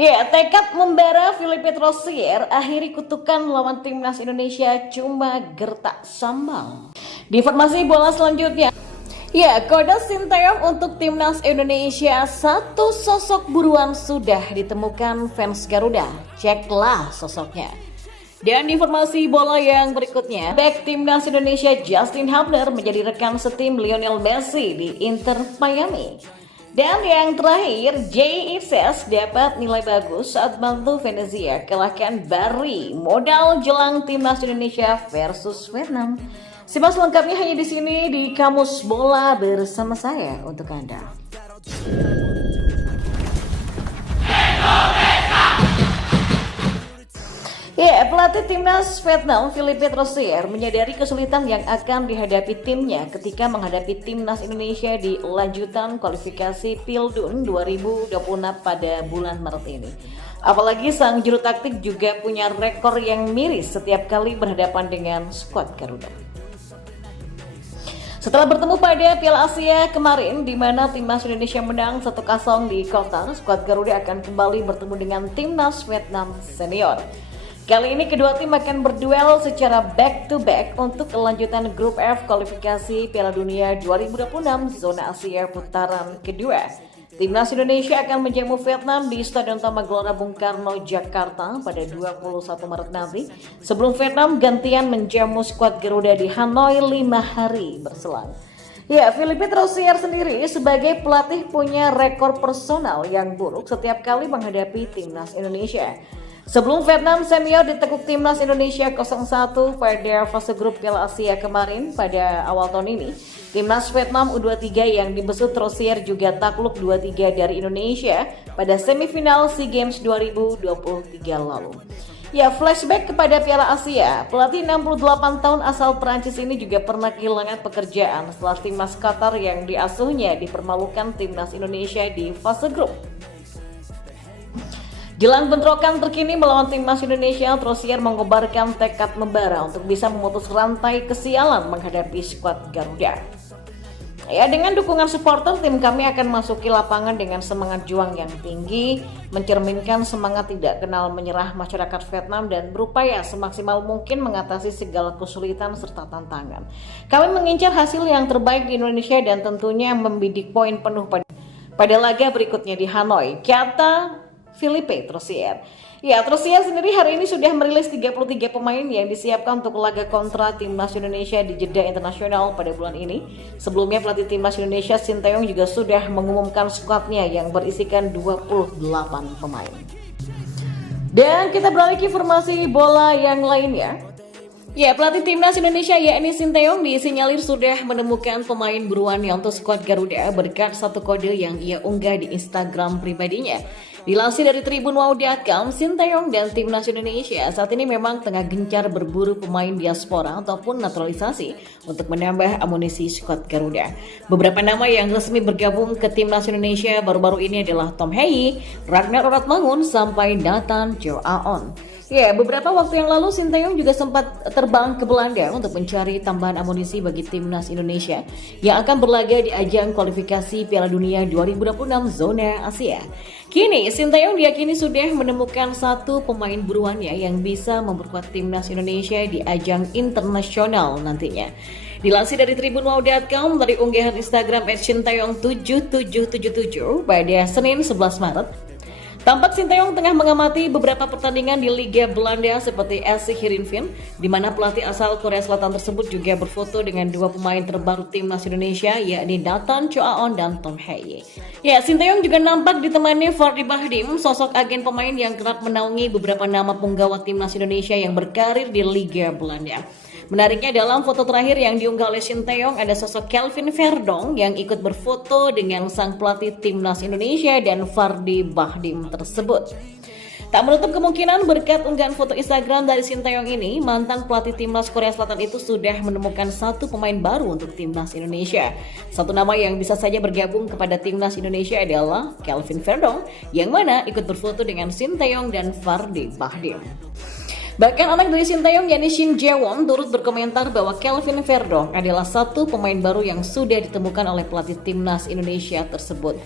Ya, tekad membara Philippe Rosier akhiri kutukan lawan timnas Indonesia cuma gertak sambal. Di informasi bola selanjutnya, ya, kode Sinteyong untuk timnas Indonesia, satu sosok buruan sudah ditemukan fans Garuda. Ceklah sosoknya. Dan di informasi bola yang berikutnya, bek timnas Indonesia Justin Hubner menjadi rekan setim Lionel Messi di Inter Miami. Dan yang terakhir, Jay Ives dapat nilai bagus saat bantu Venezia kalahkan Bari, modal jelang timnas Indonesia versus Vietnam. Simak selengkapnya hanya di sini di Kamus Bola bersama saya untuk Anda. Ya, pelatih timnas Vietnam Philippe Rosier menyadari kesulitan yang akan dihadapi timnya ketika menghadapi timnas Indonesia di lanjutan kualifikasi Pildun 2026 pada bulan Maret ini. Apalagi sang juru taktik juga punya rekor yang miris setiap kali berhadapan dengan skuad Garuda. Setelah bertemu pada Piala Asia kemarin di mana timnas Indonesia menang 1-0 di Qatar, skuad Garuda akan kembali bertemu dengan timnas Vietnam senior. Kali ini kedua tim akan berduel secara back-to-back untuk kelanjutan grup F kualifikasi Piala Dunia 2026 zona Asia putaran kedua. Timnas Indonesia akan menjamu Vietnam di Stadion Utama Gelora Bung Karno, Jakarta pada 21 Maret nanti. Sebelum Vietnam gantian menjamu skuad Garuda di Hanoi 5 hari berselang. Ya, Philippe Rosier sendiri sebagai pelatih punya rekor personal yang buruk setiap kali menghadapi timnas Indonesia. Sebelum Vietnam senior ditekuk timnas Indonesia 0-1 pada fase grup Piala Asia kemarin pada awal tahun ini, timnas Vietnam U23 yang dibesut Rosier juga takluk 2-3 dari Indonesia pada semifinal SEA Games 2023 lalu. Ya, flashback kepada Piala Asia, pelatih 68 tahun asal Perancis ini juga pernah kehilangan pekerjaan setelah timnas Qatar yang diasuhnya dipermalukan timnas Indonesia di fase grup. Jelang bentrokan terkini melawan timnas Indonesia, Rosier mengobarkan tekad membara untuk bisa memutus rantai kesialan menghadapi skuad Garuda. Ya, dengan dukungan supporter, tim kami akan masuki lapangan dengan semangat juang yang tinggi, mencerminkan semangat tidak kenal menyerah masyarakat Vietnam dan berupaya semaksimal mungkin mengatasi segala kesulitan serta tantangan. Kami mengincar hasil yang terbaik di Indonesia dan tentunya membidik poin penuh pada laga berikutnya di Hanoi, kata Philippe Rosier. Ya, Rosier sendiri hari ini sudah merilis 33 pemain yang disiapkan untuk laga kontra timnas Indonesia di jeda internasional pada bulan ini. Sebelumnya pelatih timnas Indonesia Sinteyong juga sudah mengumumkan skuadnya yang berisikan 28 pemain. Dan kita beralih ke informasi bola yang lainnya. Ya, pelatih timnas Indonesia yakni Sinteyong disinyalir sudah menemukan pemain buruannya untuk skuad Garuda berkat satu kode yang ia unggah di Instagram pribadinya. Dilansir dari tribunwau.com, Sinteyong dan timnas Indonesia saat ini memang tengah gencar berburu pemain diaspora ataupun naturalisasi untuk menambah amunisi skuad Garuda. Beberapa nama yang resmi bergabung ke timnas Indonesia baru-baru ini adalah Tom Heye, Ragnar Oratmangun, sampai Nathan Joaon. Ya, beberapa waktu yang lalu Sinteyong juga sempat terbang ke Belanda untuk mencari tambahan amunisi bagi timnas Indonesia yang akan berlaga di ajang kualifikasi Piala Dunia 2026 zona Asia. Kini Sinteyong diyakini sudah menemukan satu pemain buruannya yang bisa memperkuat timnas Indonesia di ajang internasional nantinya. Dilansir dari tribunwau.com dari unggahan Instagram @sinteyong7777 pada Senin 11 Maret. Tampak Sinteyong tengah mengamati beberapa pertandingan di Liga Belanda seperti SC Heerenveen, di mana pelatih asal Korea Selatan tersebut juga berfoto dengan dua pemain terbaru timnas Indonesia, yakni Nathan Joaon dan Tom Heye. Ya, Sinteyong juga nampak ditemani Fardi Bahdim, sosok agen pemain yang kerap menaungi beberapa nama punggawa timnas Indonesia yang berkarir di Liga Belanda. Menariknya dalam foto terakhir yang diunggah oleh Sinteyong ada sosok Kelvin Verdong yang ikut berfoto dengan sang pelatih timnas Indonesia dan Fardi Bahdim tersebut. Tak menutup kemungkinan berkat unggahan foto Instagram dari Sinteyong ini, mantan pelatih timnas Korea Selatan itu sudah menemukan satu pemain baru untuk timnas Indonesia. Satu nama yang bisa saja bergabung kepada timnas Indonesia adalah Kelvin Verdong, yang mana ikut berfoto dengan Sinteyong dan Fardi Bahdim. Bahkan anak dari Sinteyong yakni Shin Jae-won turut berkomentar bahwa Kelvin Verdong adalah satu pemain baru yang sudah ditemukan oleh pelatih timnas Indonesia tersebut.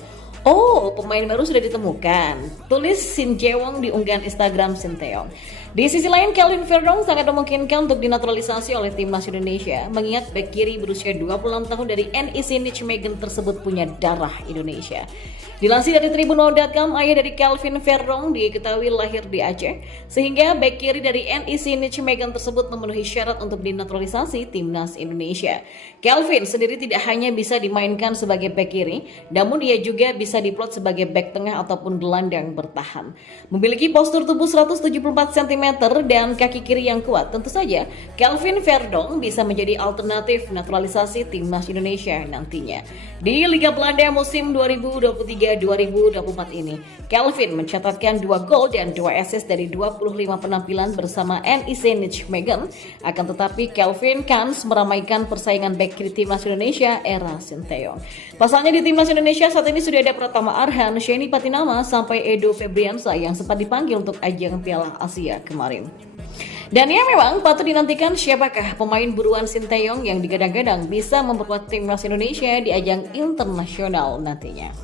Oh, pemain baru sudah ditemukan. Tulis Shin Jae-won di unggahan Instagram Sinteyong. Di sisi lain, Kelvin Verdong sangat memungkinkan untuk dinaturalisasi oleh timnas Indonesia, mengingat bek kiri berusia 26 tahun dari NEC Nijmegen tersebut punya darah Indonesia. Dilansir dari Tribunal.com, ayah dari Kelvin Verdong diketahui lahir di Aceh, sehingga bek kiri dari NEC Nijmegen tersebut memenuhi syarat untuk dinaturalisasi timnas Indonesia. Kelvin sendiri tidak hanya bisa dimainkan sebagai bek kiri, namun dia juga bisa diplot sebagai bek tengah ataupun gelandang bertahan. Memiliki postur tubuh 174 cm dan kaki kiri yang kuat, tentu saja Kelvin Verdong bisa menjadi alternatif naturalisasi timnas Indonesia nantinya. Di Liga Belanda musim 2023-2024 ini, Kelvin mencatatkan 2 gol dan 2 assist dari 25 penampilan bersama NEC Nijmegen. Akan tetapi Kelvin kans meramaikan persaingan bek kiri timnas Indonesia era Sinteyong. Pasalnya di timnas Indonesia saat ini sudah ada Pratama Arhan, Sheni Patinama sampai Edo Febriansa yang sempat dipanggil untuk ajang Piala Asia kemarin. Dan ya memang patut dinantikan siapakah pemain buruan Sinteyong yang digadang-gadang bisa memperkuat timnas Indonesia di ajang internasional nantinya.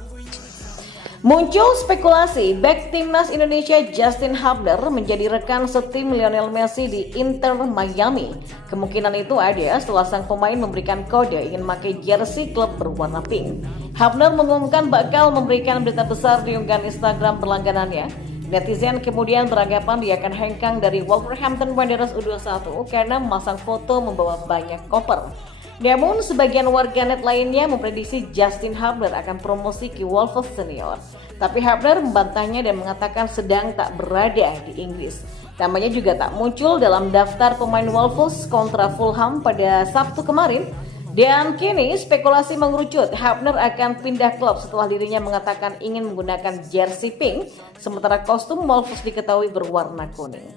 Muncul spekulasi bek timnas Indonesia Justin Hubner menjadi rekan setim Lionel Messi di Inter Miami. Kemungkinan itu ada setelah sang pemain memberikan kode ingin memakai jersey klub berwarna pink. Hubner mengumumkan bakal memberikan berita besar di unggahan Instagram berlangganannya. Netizen kemudian beranggapan dia akan hengkang dari Wolverhampton Wanderers U21 karena memasang foto membawa banyak koper. Namun sebagian warganet lainnya memprediksi Justin Hubner akan promosi ke Wolves senior. Tapi Hubner membantahnya dan mengatakan sedang tak berada di Inggris. Namanya juga tak muncul dalam daftar pemain Wolves kontra Fulham pada Sabtu kemarin. Dan kini spekulasi mengerucut Hubner akan pindah klub setelah dirinya mengatakan ingin menggunakan jersey pink, sementara kostum Wolves diketahui berwarna kuning.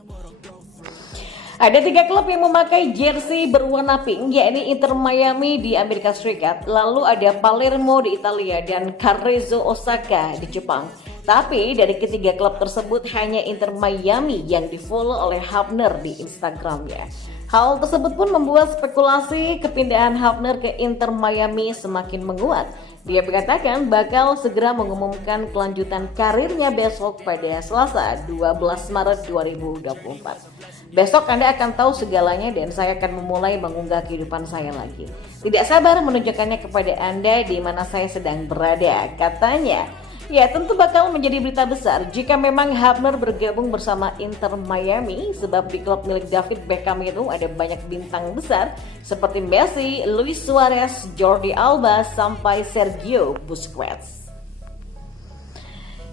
Ada 3 klub yang memakai jersey berwarna pink, yakni Inter Miami di Amerika Serikat, lalu ada Palermo di Italia dan Carrezzo Osaka di Jepang. Tapi dari ketiga klub tersebut hanya Inter Miami yang di-follow oleh Hubner di Instagramnya. Hal tersebut pun membuat spekulasi kepindahan Hubner ke Inter Miami semakin menguat. Dia mengatakan bakal segera mengumumkan kelanjutan karirnya besok pada Selasa 12 Maret 2024. Besok Anda akan tahu segalanya dan saya akan memulai mengunggah kehidupan saya lagi. Tidak sabar menunjukkannya kepada Anda di mana saya sedang berada, katanya. Ya, tentu bakal menjadi berita besar jika memang Hubner bergabung bersama Inter Miami, sebab di klub milik David Beckham itu ada banyak bintang besar seperti Messi, Luis Suarez, Jordi Alba, sampai Sergio Busquets.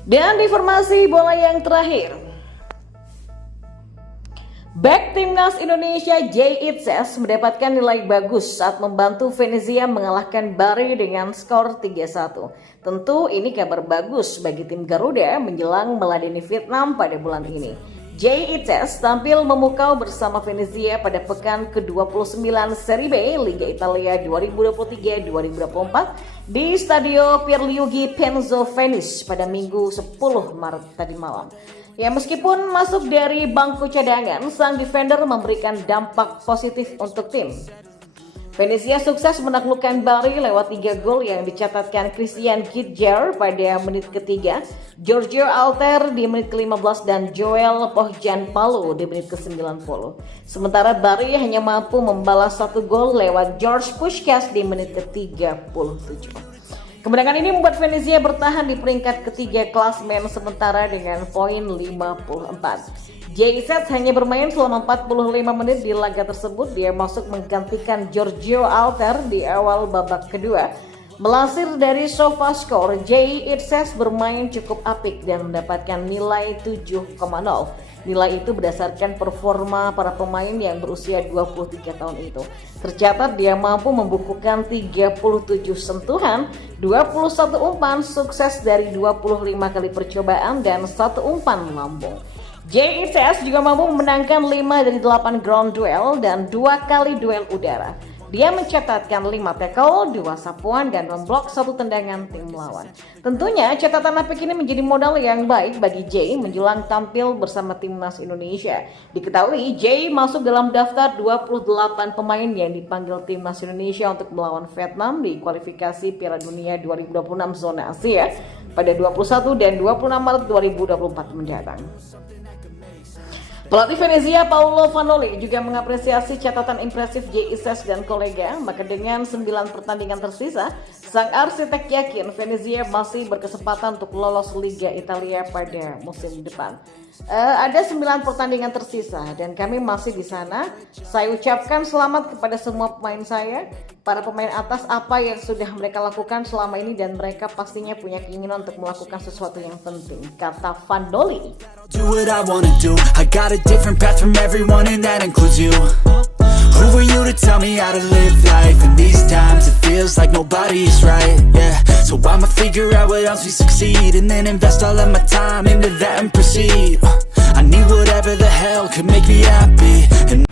Dan di informasi bola yang terakhir, bek timnas Indonesia Jay Itzes mendapatkan nilai bagus saat membantu Venezia mengalahkan Bari dengan skor 3-1. Tentu ini kabar bagus bagi tim Garuda menjelang meladeni Vietnam pada bulan ini. Jay Itzes tampil memukau bersama Venezia pada pekan ke-29 Serie B Liga Italia 2023-2024 di Stadio Pierluigi Penzo Venice pada Minggu 10 Maret tadi malam. Ya, meskipun masuk dari bangku cadangan, sang defender memberikan dampak positif untuk tim. Venezia sukses menaklukkan Bari lewat 3 gol yang dicatatkan Christian Kidjer pada menit ketiga, Giorgio Alter di menit ke-15 dan Joel Pohjanpalo di menit ke-90. Sementara Bari hanya mampu membalas 1 gol lewat George Puskás di menit ke-37. Kemenangan ini membuat Venezia bertahan di peringkat ketiga klasmen sementara dengan poin 54. JZ hanya bermain selama 45 menit di laga tersebut. Dia masuk menggantikan Giorgio Alter di awal babak kedua. Melansir dari SofaScore, Jay Itzes bermain cukup apik dan mendapatkan nilai 7,0. Nilai itu berdasarkan performa para pemain yang berusia 23 tahun itu. Tercatat dia mampu membukukan 37 sentuhan, 21 umpan sukses dari 25 kali percobaan dan 1 umpan lambung. Jay Itzes juga mampu memenangkan 5 dari 8 ground duel dan 2 kali duel udara. Dia mencatatkan 5 tackle, 2 sapuan, dan memblok 1 tendangan tim lawan. Tentunya catatan apik ini menjadi modal yang baik bagi Jay menjelang tampil bersama timnas Indonesia. Diketahui Jay masuk dalam daftar 28 pemain yang dipanggil timnas Indonesia untuk melawan Vietnam di kualifikasi Piala Dunia 2026 zona Asia. pada 21 dan 26 Maret 2024 mendatang. Pelatih Venezia Paulo Vanoli juga mengapresiasi catatan impresif Jesus dan kolega, maka dengan 9 pertandingan tersisa, sang arsitek yakin Venezia masih berkesempatan untuk lolos Liga Italia pada musim depan. Ada 9 pertandingan tersisa dan kami masih di sana. Saya ucapkan selamat kepada semua pemain saya, para pemain atas apa yang sudah mereka lakukan selama ini dan mereka pastinya punya keinginan untuk melakukan sesuatu yang penting, kata Vanoli. Do what I wanna do. I got a different path from everyone and that includes you. Who are you to tell me how to live life? In these times it feels like nobody's right, yeah. So I'ma figure out what else we succeed and then invest all of my time into that and proceed. I need whatever the hell could make me happy and